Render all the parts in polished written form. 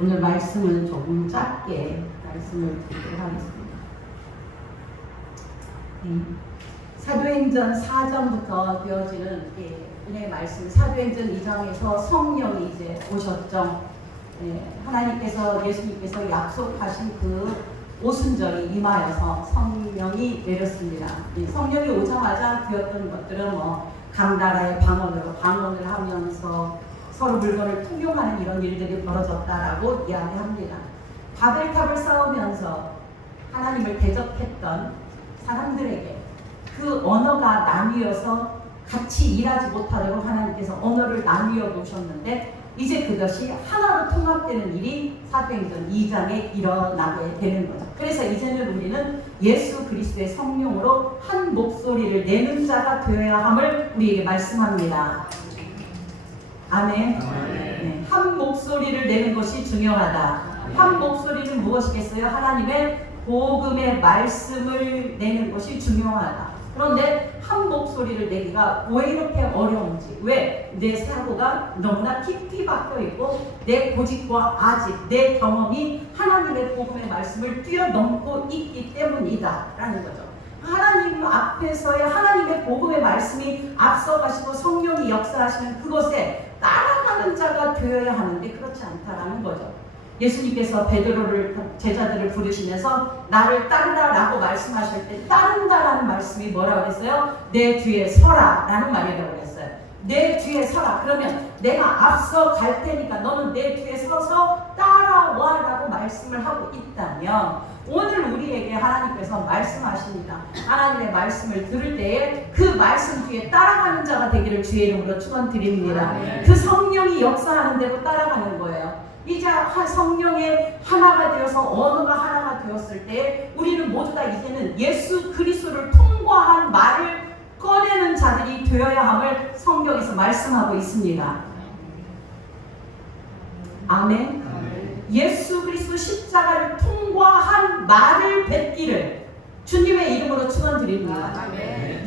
오늘 말씀은 조금 짧게 말씀을 드리도록 하겠습니다. 사도행전 4장부터 되어지는 은혜의 말씀, 사도행전 2장에서 성령이 이제 오셨죠. 하나님께서, 예수님께서 약속하신 그 오순절이 임하여서 성령이 내렸습니다. 성령이 오자마자 되었던 것들은 강나라의 방언을 하면서 서로 물건을 통용하는 이런 일들이 벌어졌다라고 이야기합니다. 바벨탑을 쌓으면서 하나님을 대적했던 사람들에게 그 언어가 나뉘어서 같이 일하지 못하도록 하나님께서 언어를 나뉘어 놓으셨는데 이제 그것이 하나로 통합되는 일이 사도행전 2장에 일어나게 되는 거죠. 그래서 이제는 우리는 예수 그리스도의 성령으로 한 목소리를 내는 자가 되어야 함을 우리에게 말씀합니다. 아멘. 네, 한 목소리를 내는 것이 중요하다. 한 목소리는 무엇이겠어요? 하나님의 복음의 말씀을 내는 것이 중요하다. 그런데 한 목소리를 내기가 왜 이렇게 어려운지, 왜 내 사고가 너무나 깊이 박혀 있고 내 고집과 아직 내 경험이 하나님의 복음의 말씀을 뛰어넘고 있기 때문이다 라는 거죠. 하나님 앞에서의 하나님의 복음의 말씀이 앞서가시고 성령이 역사하시는 그곳에 따라가는 자가 되어야 하는데 그렇지 않다라는 거죠. 예수님께서 베드로를 제자들을 부르시면서 나를 따르라라고 말씀하실 때 따른다라는 말씀이 뭐라고 했어요? 내 뒤에 서라 라는 말이라고 했어요. 내 뒤에 서라. 그러면 내가 앞서 갈 테니까 너는 내 뒤에 서서 따라와 라고 말씀을 하고 있다면 오늘 우리에게 하나님께서 말씀하십니다. 하나님의 말씀을 들을 때에 그 말씀 뒤에 따라가는 자가 되기를 주의 이름으로 축원드립니다. 그 성령이 역사하는 대로 따라가는 거예요. 이제 성령의 하나가 되어서 언어가 하나가 되었을 때 우리는 모두 다 이제는 예수 그리스도를 통과한 말을 꺼내는 자들이 되어야 함을 성경에서 말씀하고 있습니다. 아멘. 예수 그리스도 십자가를 통과한 말을 뱉기를 주님의 이름으로 축원드립니다.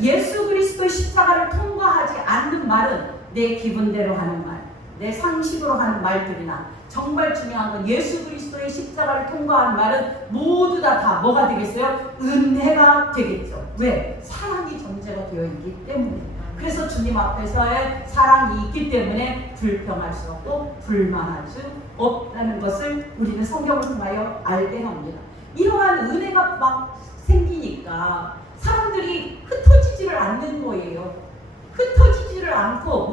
예수 그리스도 십자가를 통과하지 않는 말은 내 기분대로 하는 말, 내 상식으로 하는 말들이나 정말 중요한 건 예수 그리스도의 십자가를 통과한 말은 모두 다 뭐가 되겠어요? 은혜가 되겠죠. 왜? 사랑이 전제가 되어 있기 때문에. 그래서 주님 앞에서의 사랑이 있기 때문에 불평할 수 없고 불만할 수 없다는 것을 우리는 성경을 통하여 알게 합니다. 이러한 은혜가 막 생기니까 사람들이 흩어지지를 않는 거예요. 흩어지지를 않고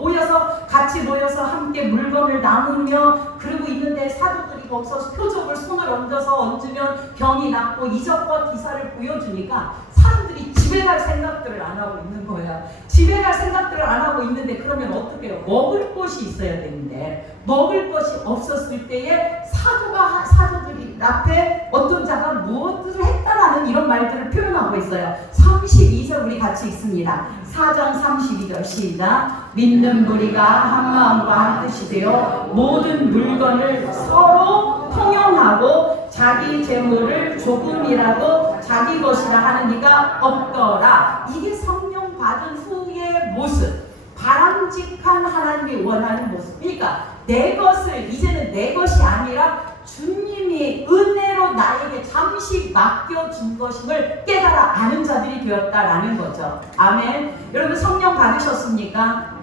같이 모여서 함께 물건을 나누며 그러고 있는데 사도들이 거기서 표적을 손을 얹으면 병이 낫고 이적과 기사를 보여주니까 사람들이 집에 갈 생각들을 안 하고 있는 거야. 집에 갈 생각들을 안 하고 있는데 그러면 어떻게 해요? 먹을 것이 있어야 되는데 먹을 것이 없었을 때에 사도들이 앞에 어떤 자가 무엇을 했다라는 이런 말들을 표현하고 있어요. 32절 우리 같이 있습니다. 4장 32절 시작. 믿는 무리가 한 마음과 한 뜻이 되어 모든 물건을 서로 통용하고 자기 재물을 조금이라도 자기 것이라 하는 이가 없더라. 이게 성령 받은 후의 모습, 바람직한 하나님이 원하는 모습. 그러니까 내 것을 이제는 내 것이 아니라 주님이 은혜로 나에게 잠시 맡겨준 것임을 깨달아 아는 자들이 되었다라는 거죠. 아멘. 여러분 성령 받으셨습니까?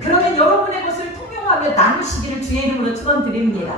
그러면 여러분의 것을 통용하며 나누시기를 주의 이름으로 축원드립니다.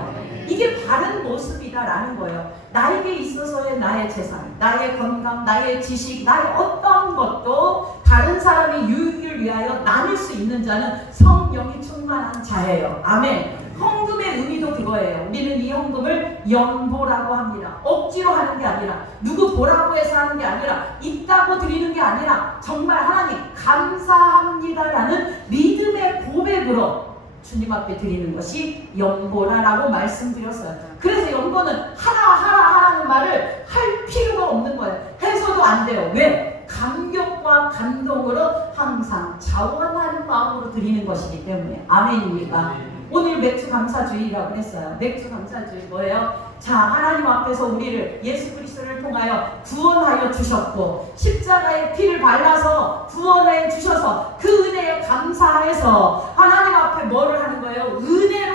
이게 바른 모습이다라는 거예요. 나에게 있어서의 나의 재산, 나의 건강, 나의 지식, 나의 어떤 것도 다른 사람의 유익을 위하여 나눌 수 있는 자는 성령이 충만한 자예요. 아멘. 헌금의 의미도 그거예요. 우리는 이 헌금을 연보라고 합니다. 억지로 하는 게 아니라 누구 보라고 해서 하는 게 아니라 있다고 드리는 게 아니라 정말 하나님 감사합니다라는 믿음의 고백으로 주님 앞에 드리는 것이 연보라라고 말씀드렸어요. 그래서 연보는 하라는 말을 할 필요가 없는 거예요. 해서도 안 돼요. 왜? 감격과 감동으로 항상 자원하는 마음으로 드리는 것이기 때문에. 아멘입니까? 오늘 맥주 감사주의라고 했어요. 맥주 감사주의 뭐예요? 자, 하나님 앞에서 우리를 예수 그리스도를 통하여 구원하여 주셨고 십자가의 피를 발라서 구원해 주셔서 그 은혜에 감사해서 하나님 앞에 뭐를 하는 거예요? 은혜로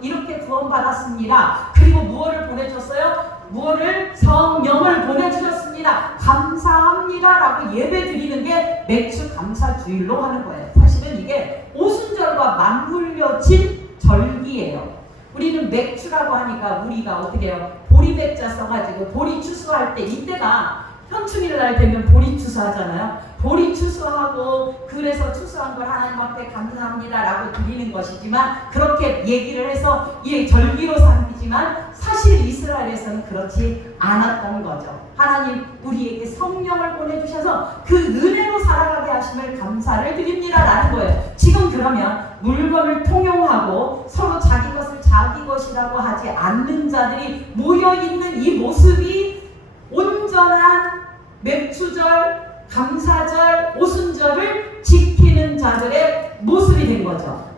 이렇게 구원받았습니다. 그리고 무엇을 보내줬어요? 무엇을? 성령을 보내주셨습니다. 감사합니다 라고 예배 드리는 게 맥주 감사주일로 하는 거예요. 사실은 이게 오순절과 맞물려진 절기예요. 우리는 맥주라고 하니까 우리가 어떻게 해요? 보리백자 써가지고 보리 추수할 때 이때가 현충일 날 되면 보리 추수하잖아요. 보리 추수하고 그래서 추수한 걸 하나님 앞에 감사합니다 라고 드리는 것이지만 그렇게 얘기를 해서 이 절기로 삼기지만 사실 이스라엘에서는 그렇지 않았던 거죠. 하나님 우리에게 성령을 보내주셔서 그 은혜로 살아가게 하심을 감사를 드립니다 라는 거예요. 지금 그러면 물건을 통용하고 서로 자기 것을 자기 것이라고 하지 않는 자들이 모여있는 이 모습이 온전한 맥주절, 감사절, 오순절을 지키는 자들의 모습이 된 거죠.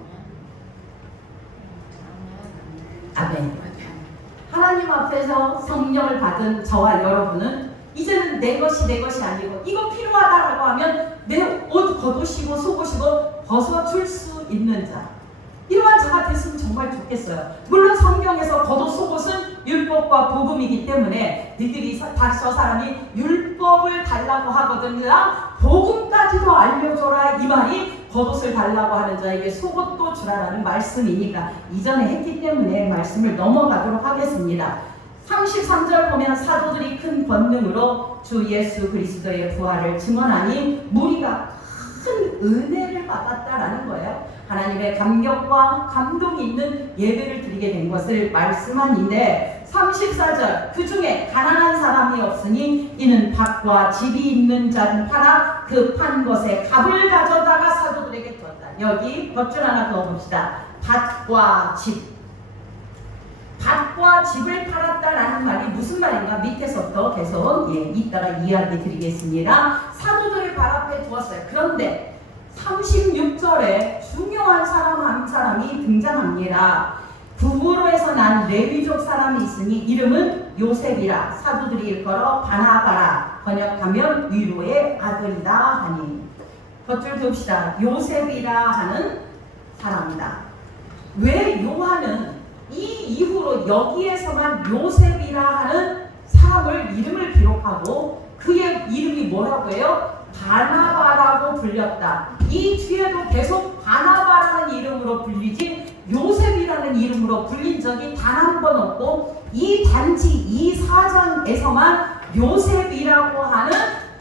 아멘. 하나님 앞에서 성령을 받은 저와 여러분은 이제는 내 것이 아니고 이거 필요하다라고 하면 내 옷 겉옷이고 속옷이고 벗어줄 수 있는 자, 이러한 자가 됐으면 정말 좋겠어요. 물론 성경에서 겉옷 속옷은 율법과 복음이기 때문에 너희들이 저 사람이 율법을 달라고 하거든요. 복음까지도 알려줘라 이 말이 겉옷을 달라고 하는 자에게 속옷도 주라라는 말씀이니까 이전에 했기 때문에 말씀을 넘어가도록 하겠습니다. 33절 보면 사도들이 큰 권능으로 주 예수 그리스도의 부활을 증언하니 무리가 큰 은혜를 받았다라는 거예요. 하나님의 감격과 감동이 있는 예배를 드리게 된 것을 말씀하는데 34절 그 중에 가난한 사람이 없으니 이는 밭과 집이 있는 자는 팔아 그 판 것에 값을 가져다가 사도들에게 줬다. 여기 덧줄 하나 더 봅시다. 밭과 집. 밭과 집을 팔았다라는 말이 무슨 말인가 밑에서부터 계속 이따가 이야기 드리겠습니다. 사도들을 발 앞에 두었어요. 그런데 36절에 중요한 사람 한 사람이 등장합니다. 부부로에서 난 레위족 사람이 있으니 이름은 요셉이라 사도들이 일컬어 바나바라 번역하면 위로의 아들이다 하니. 덧줄 둡시다. 요셉이라 하는 사람이다. 왜 요한은 이 이후로 여기에서만 요셉이라 하는 사람을 이름을 기록하고 그의 이름이 뭐라고 해요? 바나바라고 불렸다. 이 뒤에도 계속 바나바라는 이름으로 불리지 요셉이라는 이름으로 불린 적이 단 한 번 없고 이 단지 이 사장에서만 요셉이라고 하는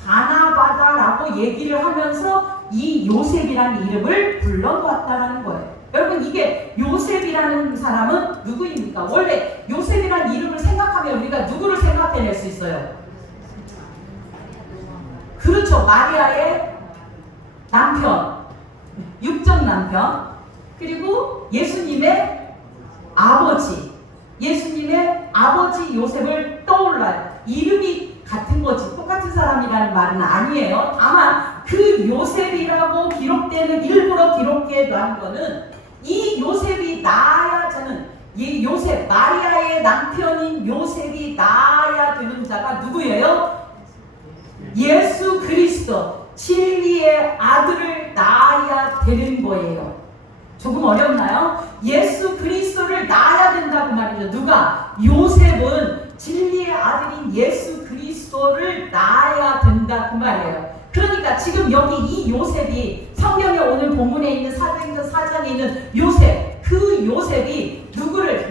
바나바다라고 얘기를 하면서 이 요셉이라는 이름을 불러왔다는 거예요. 여러분 이게 요셉이라는 사람은 누구입니까? 원래 요셉이라는 이름을 생각하면 우리가 누구를 생각해낼 수 있어요? 그렇죠. 마리아의 남편, 육적 남편, 그리고 예수님의 아버지, 예수님의 아버지 요셉을 떠올라요. 이름이 같은 거지 똑같은 사람이라는 말은 아니에요. 다만 그 요셉이라고 기록되는 일부러 기록해 놓은 거는 이 요셉이 낳아야 저는 이 요셉 마리아의 남편인 요셉이 낳아야 되는 자가 누구예요? 예수 그리스도 진리의 아들을 낳아야 되는 거예요. 조금 어렵나요? 예수 그리스도를 낳아야 된다고 말이죠. 누가? 요셉은 진리의 아들인 예수 그리스도를 낳아야 된다 그 말이에요. 그러니까 지금 여기 이 요셉이 성경에 오늘 본문에 있는 사도행전 4장에 있는 요셉, 그 요셉이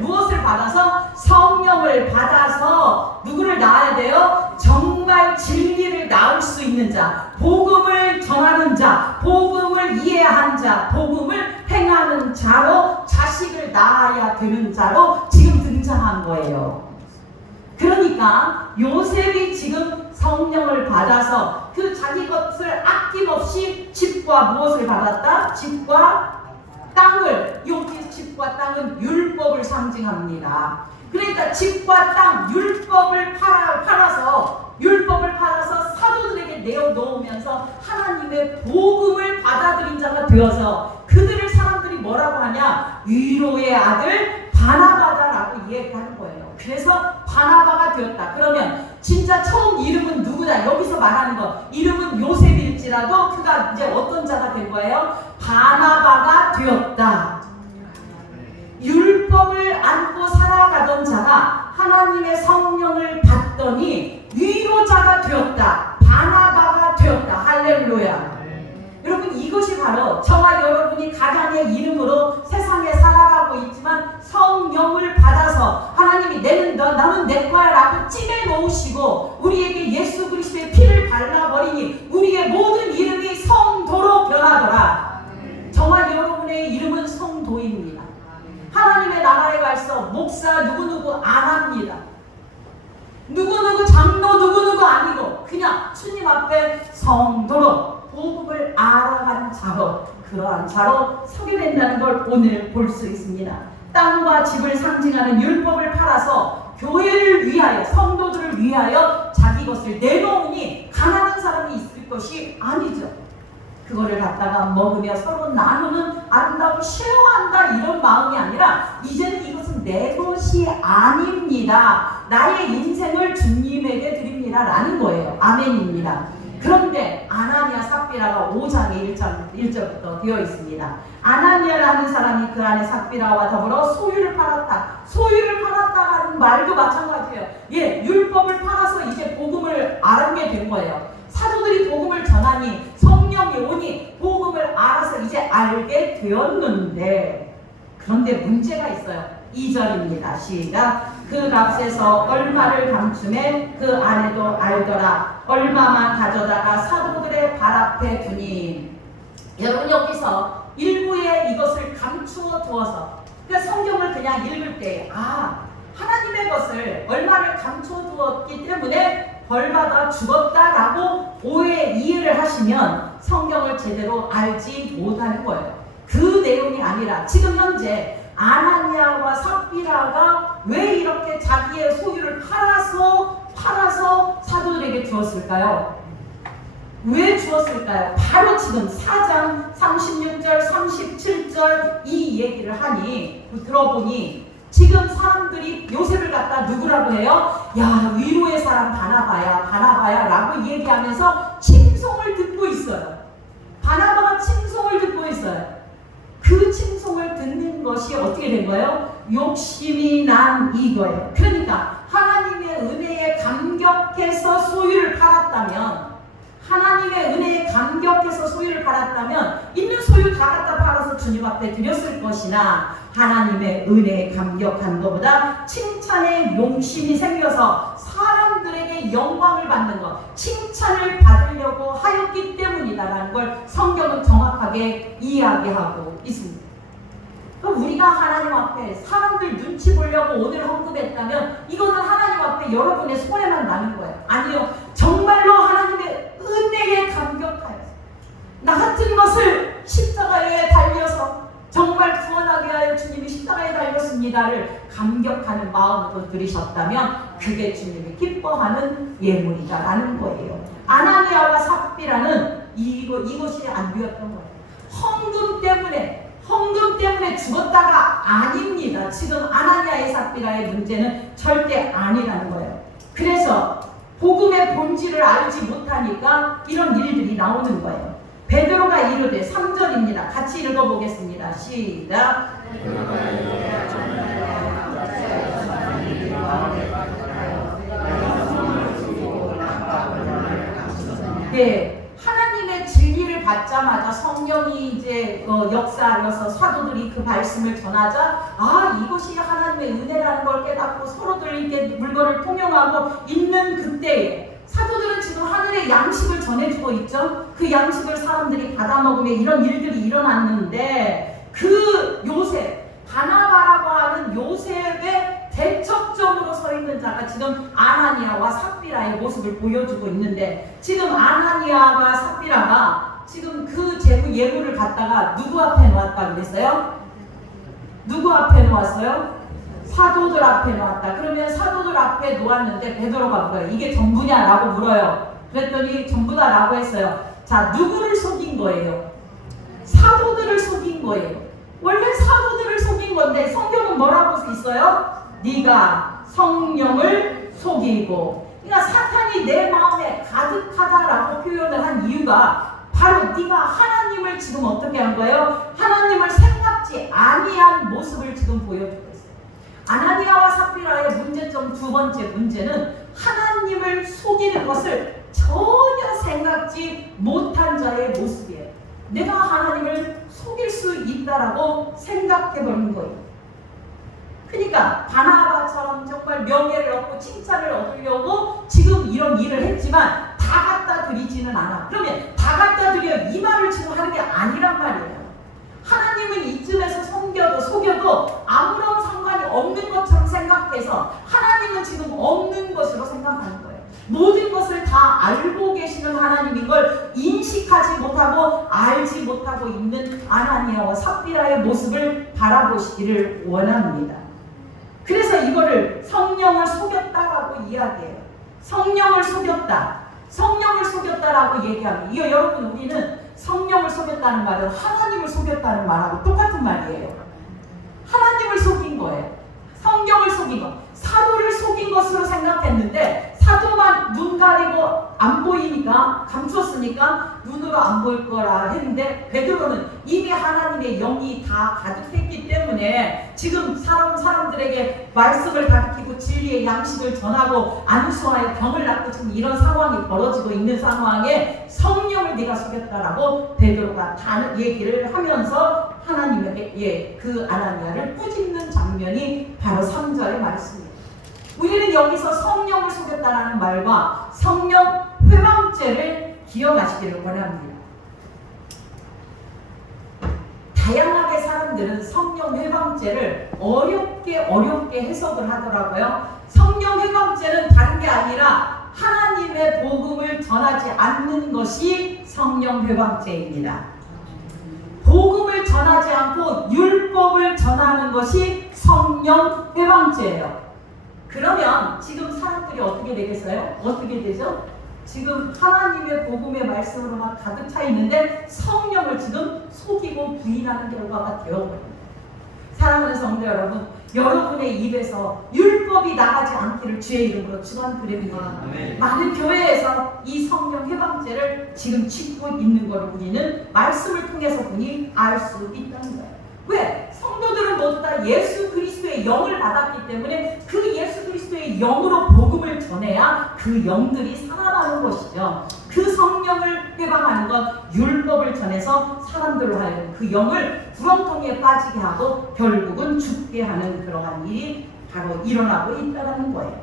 무엇을 받아서? 성령을 받아서 누구를 낳아야 돼요? 정말 진리를 낳을 수 있는 자, 복음을 전하는 자, 복음을 이해한 자, 복음을 행하는 자로 자식을 낳아야 되는 자로 지금 등장한 거예요. 그러니까 요셉이 지금 성령을 받아서 그 자기 것을 아낌없이 집과 무엇을 받았다? 집과 땅을. 여기 집과 땅은 율법을 상징합니다. 그러니까 집과 땅, 율법을 팔아서 사도들에게 내어놓으면서 하나님의 복음을 받아들인 자가 되어서 그들을 사람들이 뭐라고 하냐? 위로의 아들 바나바다라고 얘기하는 거예요. 그래서 바나바가 되었다. 그러면 진짜 처음 이름은 누구다? 여기서 말하는 거 이름은 요셉일지라도 그가 이제 어떤 자가 된 거예요? 바나바가 되었다. 율법을 안고 살아가던 자가 하나님의 성령을 받더니 위로자가 되었다. 바나바가 되었다. 할렐루야. 여러분, 이것이 바로 저와 여러분이 가장의 이름으로 세상에 살아가고 있지만 성령을 받아서 하나님이 나는 내 거야 라고 찜해 놓으시고 우리에게 예수 그리스도의 피를 발라버리니 우리의 모든 이름이 성도로 변하더라. 저와 여러분의 이름은 성도입니다. 하나님의 나라에 갈서 목사 누구누구 안 합니다. 누구누구 장로 누구누구 아니고 그냥 주님 앞에 성도로 복음을 알아가는 자로, 그러한 자로 서게 된다는 걸 오늘 볼 수 있습니다. 땅과 집을 상징하는 율법을 팔아서 교회를 위하여, 성도들을 위하여 자기 것을 내놓으니 가난한 사람이 있을 것이 아니죠. 그거를 갖다가 먹으며 서로 나누는 아름다운 쉐어한다 이런 마음이 아니라 이제는 이것은 내 것이 아닙니다. 나의 인생을 주님에게 드립니다 라는 거예요. 아멘입니다. 그런데 아나니아 삽비라가 5장의 1절부터 되어 있습니다. 아나니아라는 사람이 그 안에 삽비라와 더불어 소유를 팔았다. 소유를 팔았다라는 말도 마찬가지예요. 예, 율법을 팔아서 이제 복음을 알게 된 거예요. 사도들이 복음을 전하니 성령이 오니 복음을 알아서 이제 알게 되었는데 그런데 문제가 있어요. 2절입니다. 시작. 그 값에서 얼마를 감추매 그 안에도 알더라. 얼마만 가져다가 사도들의 발 앞에 두니. 여러분, 여기서 일부에 이것을 감추어 두어서 그러니까 성경을 그냥 읽을 때 하나님의 것을 얼마를 감추어 두었기 때문에 벌받아 죽었다라고 이해를 하시면 성경을 제대로 알지 못하는 거예요. 그 내용이 아니라 지금 현재 아나니아와 삽비라가 왜 이렇게 자기의 소유를 팔아서 사도들에게 주었을까요? 왜 주었을까요? 바로 지금 4장 36절 37절 이 얘기를 하니 들어보니 지금 사람들이 요셉을 갖다 누구라고 해요? 야, 위로의 사람 바나바야 라고 얘기하면서 칭송을 듣고 있어요. 바나바가 칭송을 듣고 있어요. 그 칭송을 듣는 것이 어떻게 된 거예요? 욕심이 난 이거예요. 그러니까 하나님의 은혜에 감격해서 소유를 팔았다면 하나님의 은혜에 감격해서 소유를 팔았다면 있는 소유 다 갖다 팔아서 주님 앞에 드렸을 것이나 하나님의 은혜에 감격한 것보다 칭찬의 용심이 생겨서 사람들에게 영광을 받는 것, 칭찬을 받으려고 하였기 때문이다라는 걸 성경은 정확하게 이야기하고 있습니다. 그럼 우리가 하나님 앞에 사람들 눈치 보려고 오늘 헌금했다면 이거는 하나님 앞에 여러분의 손해만 나는 거예요. 아니요. 정말로 하나님의 은혜에 감격하여서 나 같은 것을 십자가에 달려서 정말 구원하게 하여 주님이 십자가에 달렸습니다를 감격하는 마음으로 들으셨다면 그게 주님이 기뻐하는 예물이다라는 거예요. 아나니아와 삽비라는 이것이 안 되었던 거예요. 헌금 때문에 죽었다가 아닙니다. 지금 아나니아의 삽비라의 문제는 절대 아니라는 거예요. 그래서 복음의 본질을 알지 못하니까 이런 일들이 나오는 거예요. 베드로가 이르되 3절입니다. 같이 읽어보겠습니다. 시작. 네, 하나님의 진리를 받자마자 성령이 이제 역사하여서 사도들이 그 말씀을 전하자 이것이 하나님의 은혜라는 걸 깨닫고 서로들 이렇게 물건을 통용하고 있는 그때에 사도들은 지금 하늘의 양식을 전해주고 있죠. 그 양식을 사람들이 받아먹으며 이런 일들이 일어났는데 그 요셉, 바나바라고 하는 요셉의 대척점으로 서 있는 자가 지금 아나니아와 삽비라의 모습을 보여주고 있는데 지금 아나니아와 삽비라가 지금 그 예물을 갖다가 누구 앞에 놓았다고 그랬어요? 누구 앞에 놓았어요? 사도들 앞에 놓았다. 그러면 사도들 앞에 놓았는데 베드로가 물어요. 이게 전부냐라고 물어요. 그랬더니 전부다라고 했어요. 자, 누구를 속인 거예요? 사도들을 속인 거예요. 원래 사도들을 속인 건데 성경은 뭐라고 써 있어요? 네가 성령을 속이고. 그러니까 사탄이 내 마음에 가득하다라고 표현을 한 이유가 바로 네가 하나님을 지금 어떻게 한 거예요? 하나님을 생각지 아니한 모습을 지금 보여주고 있어요. 아나니아와 삽비라의 문제점 두 번째 문제는 하나님을 속이는 것을 전혀 생각지 못한 자의 모습이에요. 내가 하나님을 속일 수 있다라고 생각해버린 거예요. 그러니까 바나바처럼 정말 명예를 얻고 칭찬을 얻으려고 지금 이런 일을 했지만 다 갖다 드리지는 않아. 그러면 다 갖다 드려 이 말을 지금 하는 게 아니란 말이에요. 하나님은 이쯤에서 속여도 아무런 상관이 없는 것처럼 생각해서 하나님은 지금 없는 것으로 생각하는 거예요. 모든 것을 다 알고 계시는 하나님인 걸 인식하지 못하고 알지 못하고 있는 아나니아와 삽비라의 모습을 바라보시기를 원합니다. 그래서 이거를 성령을 속였다라고 이야기해요. 성령을 속였다라고 얘기하면 이거 여러분 우리는 성령을 속였다는 말은 하나님을 속였다는 말하고 똑같은 말이에요. 하나님을 속인 거예요. 성령을 속인 거. 사도를 속인 것으로 생각했는데 사도만 눈 가리고 안 보이니까 감췄으니까 눈으로 안 보일 거라 했는데 베드로는 이미 하나님의 영이 다 가득했기 때문에 지금 사람들에게 말씀을 가르치고 진리의 양식을 전하고 안수하여 병을 낫고 지금 이런 상황이 벌어지고 있는 상황에 성령을 네가 속였다라고 베드로가 다 얘기를 하면서 하나님에게 그 아나니아를 꾸짖는 장면이 바로 3절의 말씀입니다. 우리는 여기서 성령을 속였다라는 말과 성령 회방죄를 기억하시기를 원합니다. 다양하게 사람들은 성령 회방죄를 어렵게 해석을 하더라고요. 성령 회방죄는 다른 게 아니라 하나님의 복음을 전하지 않는 것이 성령 회방죄입니다. 복음을 전하지 않고 율법을 전하는 것이 성령 회방죄예요. 그러면 지금 사람들이 어떻게 되겠어요? 어떻게 되죠? 지금 하나님의 복음의 말씀으로만 가득 차 있는데 성령을 지금 속이고 부인하는 결과가 되어버립니다. 사랑하는 성도 여러분, 여러분의 입에서 율법이 나가지 않기를 주의 이름으로 축원드립니다. 많은 교회에서 이 성령 회방죄를 지금 짓고 있는 것을 우리는 말씀을 통해서 보니 알 수 있다는 거예요. 왜? 성도들은 모두 다 예수 그리스도의 영을 받았기 때문에 그 예수 그리스도의 영으로 복음을 전해야 그 영들이 살아나는 것이죠. 그 성령을 회방하는 건 율법을 전해서 사람들로 하여금 그 영을 구렁텅이에 빠지게 하고 결국은 죽게 하는 그러한 일이 바로 일어나고 있다는 거예요.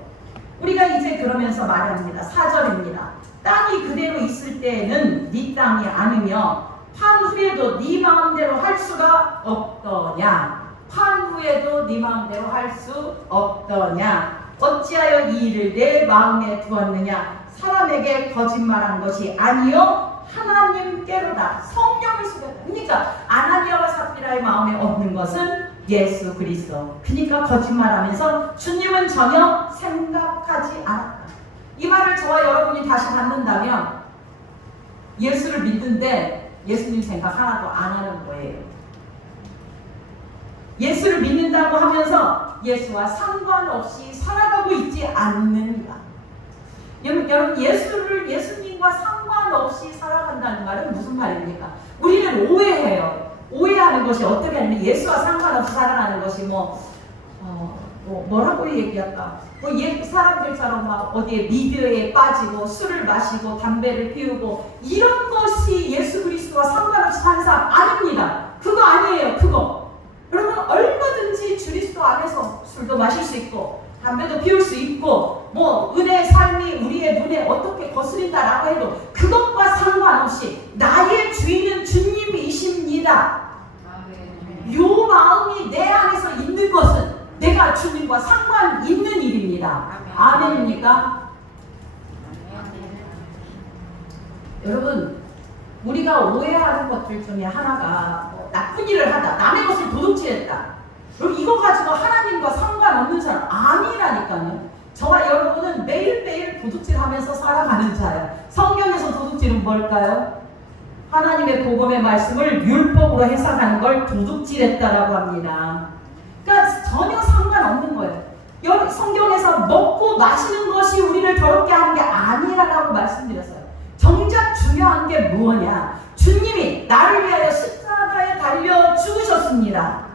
우리가 이제 그러면서 말합니다. 4절입니다. 땅이 그대로 있을 때에는 네 땅이 아니며 판 후에도 네 마음대로 할 수가 없더냐. 판 후에도 네 마음대로 할 수 없더냐. 어찌하여 이 일을 내 마음에 두었느냐. 사람에게 거짓말한 것이 아니요 하나님께로다. 성령을 속였다. 그러니까 아나니아와 삽비라의 마음에 없는 것은 예수 그리스도. 그러니까 거짓말하면서 주님은 전혀 생각하지 않았다. 이 말을 저와 여러분이 다시 받는다면 예수를 믿는데 예수님 생각 하나도 안 하는 거예요. 예수를 믿는다고 하면서 예수와 상관없이 살아가고 있지 않는가. 여러분 예수님과 상관없이 살아간다는 말은 무슨 말입니까? 우리는 오해해요. 오해하는 것이 어떻게 하냐면 예수와 상관없이 살아가는 것이 뭐라고 얘기할까? 사람들처럼 막 어디에 미디어에 빠지고 술을 마시고 담배를 피우고 이런 것이 예수 그리스도와 상관없이 사는 사람 아닙니다. 그거 아니에요. 그거. 여러분 얼마든지 그리스도 안에서 술도 마실 수 있고 담배도 피울 수 있고 은혜의 삶이 우리의 눈에 어떻게 거스린다라고 해도 그것과 상관없이 나의 주인은 주님이십니다. 요 마음이 내 안에서 있는 것은 내가 주님과 상관 있는 일입니다. 아멘입니까? 여러분 우리가 오해하는 것들 중에 하나가 나쁜 일을 하다, 남의 것을 도둑질했다. 그럼 이거 가지고 하나님과 상관없는 사람 아니라니까요. 저와 여러분은 매일매일 도둑질하면서 살아가는 자예요. 성경에서 도둑질은 뭘까요? 하나님의 복음의 말씀을 율법으로 해석하는 걸 도둑질했다라고 합니다. 그러니까 전혀 상관없는 거예요. 성경에서 먹고 마시는 것이 우리를 더럽게 하는 게 아니라고 말씀드렸어요. 정작 중요한 게 무엇이냐? 주님이 나를 위하여 십자가에 달려 죽으셨습니다.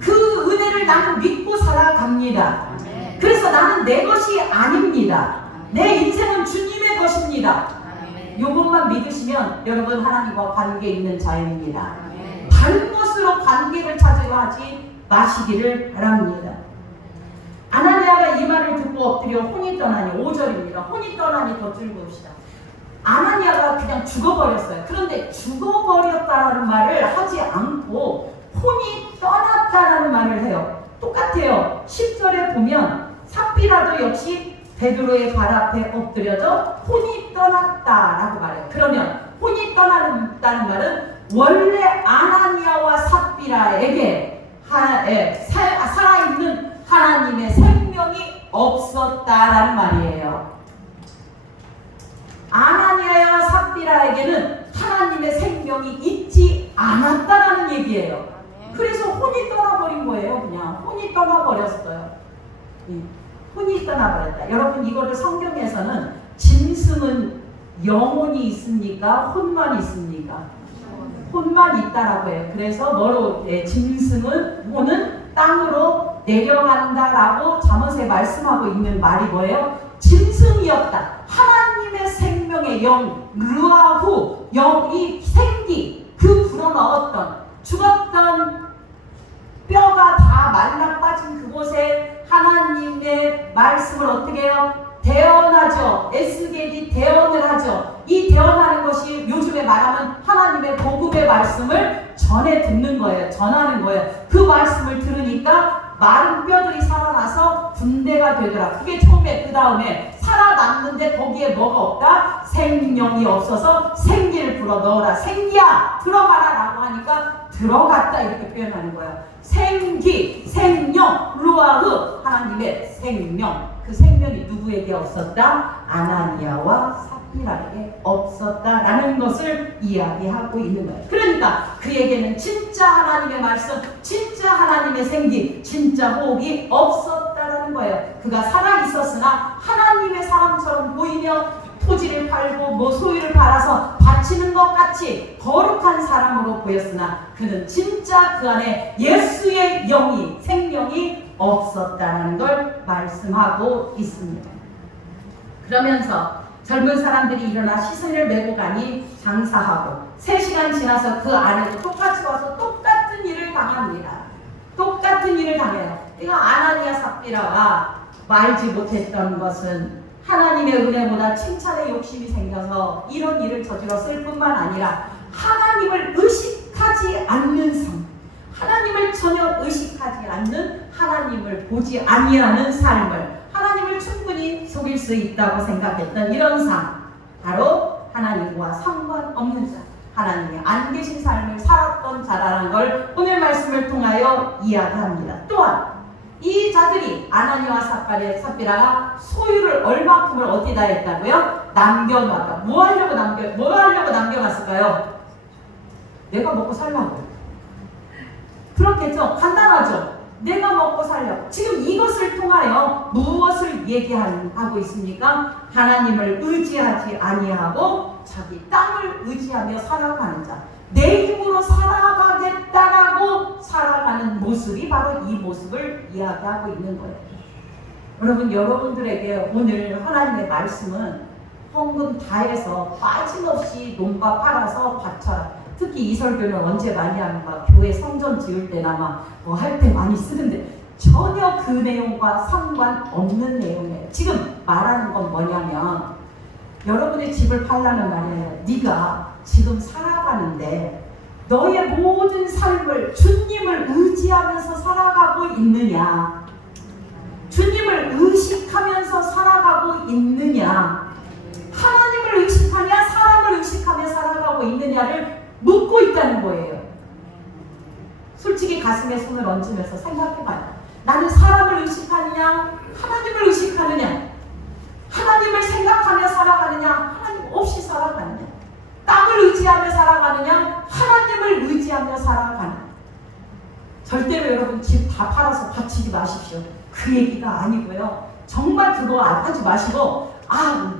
그 은혜를 나는 믿고 살아갑니다. 그래서 나는 내 것이 아닙니다. 내 인생은 주님의 것입니다. 이것만 믿으시면 여러분 하나님과 관계 있는 자입니다. 바른 것으로 관계를 찾으려 하지 마시기를 바랍니다. 아나니아가 이 말을 듣고 엎드려 혼이 떠나니 5절입니다. 혼이 떠나니 더 줄봅시다. 아나니아가 그냥 죽어버렸어요. 그런데 죽어버렸다는 말을 하지 않고 혼이 떠났다는 말을 해요. 똑같아요. 10절에 보면 삽비라도 역시 베드로의 발 앞에 엎드려져 혼이 떠났다라고 말해요. 그러면 혼이 떠났다는 말은 원래 아나니아와 삽비라에게 살아있는 하나님의 생명이 없었다라는 말이에요. 아나니아와 삽비라에게는 하나님의 생명이 있지 않았다라는 얘기예요. 그래서 혼이 떠나버린 거예요. 그냥 혼이 떠나버렸어요. 혼이 떠나버렸다. 여러분 이거를 성경에서는 짐승은 영혼이 있습니까? 혼만 있습니까? 혼만 있다라고 해요. 그래서 뭐로 짐승은 혼은 땅으로 내려간다라고 잠언에 말씀하고 있는 말이 뭐예요? 짐승이었다. 하나님의 생명의 영, 르아후, 영이 생기, 그 불어넣었던 죽었던 뼈가 다 말라 빠진 그곳에 하나님의 말씀을 어떻게 해요? 대언하죠. 에스겔이 대언을 하죠. 이 대언하는 것이 요즘에 말하면 하나님의 복음의 말씀을 전해 듣는 거예요. 전하는 거예요. 그 말씀을 들으니까 마른 뼈들이 살아나서 군대가 되더라. 그게 처음에. 그 다음에 살아났는데 거기에 뭐가 없다? 생명이 없어서 생기를 불어 넣어라. 생기야 들어가라 라고 하니까 들어갔다 이렇게 표현하는 거예요. 생기, 생명, 루아흐, 하나님의 생명. 그 생명이 누구에게 없었다? 아나니아와 삽비라에게 없었다라는 것을 이야기하고 있는 거예요. 그러니까 그에게는 진짜 하나님의 말씀, 진짜 하나님의 생기, 진짜 호흡이 없었다라는 거예요. 그가 살아있었으나 하나님의 사람처럼 보이며 토지를 팔고 뭐 소유를 팔아서 바치는 것 같이 거룩한 사람으로 보였으나 그는 진짜 그 안에 예수의 영이, 생명이 없었다는 걸 말씀하고 있습니다. 그러면서 젊은 사람들이 일어나 시선을 메고 가니 장사하고 3시간 지나서 그 아내도 똑같이 와서 똑같은 일을 당합니다. 똑같은 일을 당해요. 이거 아나니아 삽비라가 말지 못했던 것은 하나님의 은혜보다 칭찬의 욕심이 생겨서 이런 일을 저질렀을 뿐만 아니라 하나님을 의식하지 않는 삶, 하나님을 전혀 의식하지 않는, 하나님을 보지 아니하는 삶을, 하나님을 충분히 속일 수 있다고 생각했던 이런 삶, 바로 하나님과 상관없는 삶, 하나님이 안 계신 삶을 살았던 자라는 걸 오늘 말씀을 통하여 이야기합니다. 또한 이 자들이 아나니아와 삽비라가 소유를 얼마큼을 어디다 했다고요? 남겨놨다. 뭐 하려고 남겨놨을까요? 내가 먹고 살라고. 그렇겠죠? 간단하죠? 내가 먹고 살려고. 지금 이것을 통하여 무엇을 얘기하고 있습니까? 하나님을 의지하지 아니하고 자기 땅을 의지하며 살아가는 자. 내 힘으로 살아가겠다라고 살아가는 모습이 바로 이 모습을 이야기하고 있는 거예요. 여러분, 여러분들에게 오늘 하나님의 말씀은 헌금 다 해서 빠짐없이 논밭 팔아서 바쳐라. 특히 이 설교는 언제 많이 하는 거야? 교회 성전 지을 때나 뭐 할 때 많이 쓰는데 전혀 그 내용과 상관없는 내용이에요. 지금 말하는 건 뭐냐면 여러분의 집을 팔라는 말이에요. 네가 지금 살아가는데 너의 모든 삶을 주님을 의지하면서 살아가고 있느냐? 주님을 의식하면서 살아가고 있느냐? 하나님을 의식하냐? 사람을 의식하며 살아가고 있느냐를 묻고 있다는 거예요. 솔직히 가슴에 손을 얹으면서 생각해봐요. 나는 사람을 의식하느냐? 하나님을 의식하느냐? 하나님을 생각하며 살아가느냐? 하나님 없이 살아가느냐? 땅을 의지하며 절대로 여러분 집 다 팔아서 바치지 마십시오. 그 얘기가 아니고요. 정말 그거 하지 마시고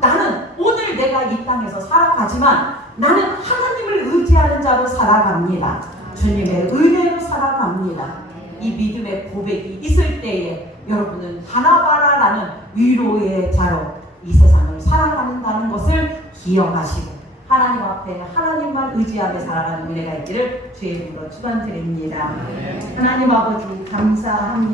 나는 오늘 내가 이 땅에서 살아가지만 나는 하나님을 의지하는 자로 살아갑니다. 주님의 은혜로 살아갑니다. 이 믿음의 고백이 있을 때에 여러분은 하나바라라는 위로의 자로 이 세상을 살아간다는 것을 기억하시고 하나님 앞에 하나님만 의지하며 살아가는 은혜가 있기를 주의 이름으로 축원드립니다. 하나님 아버지 감사합니다.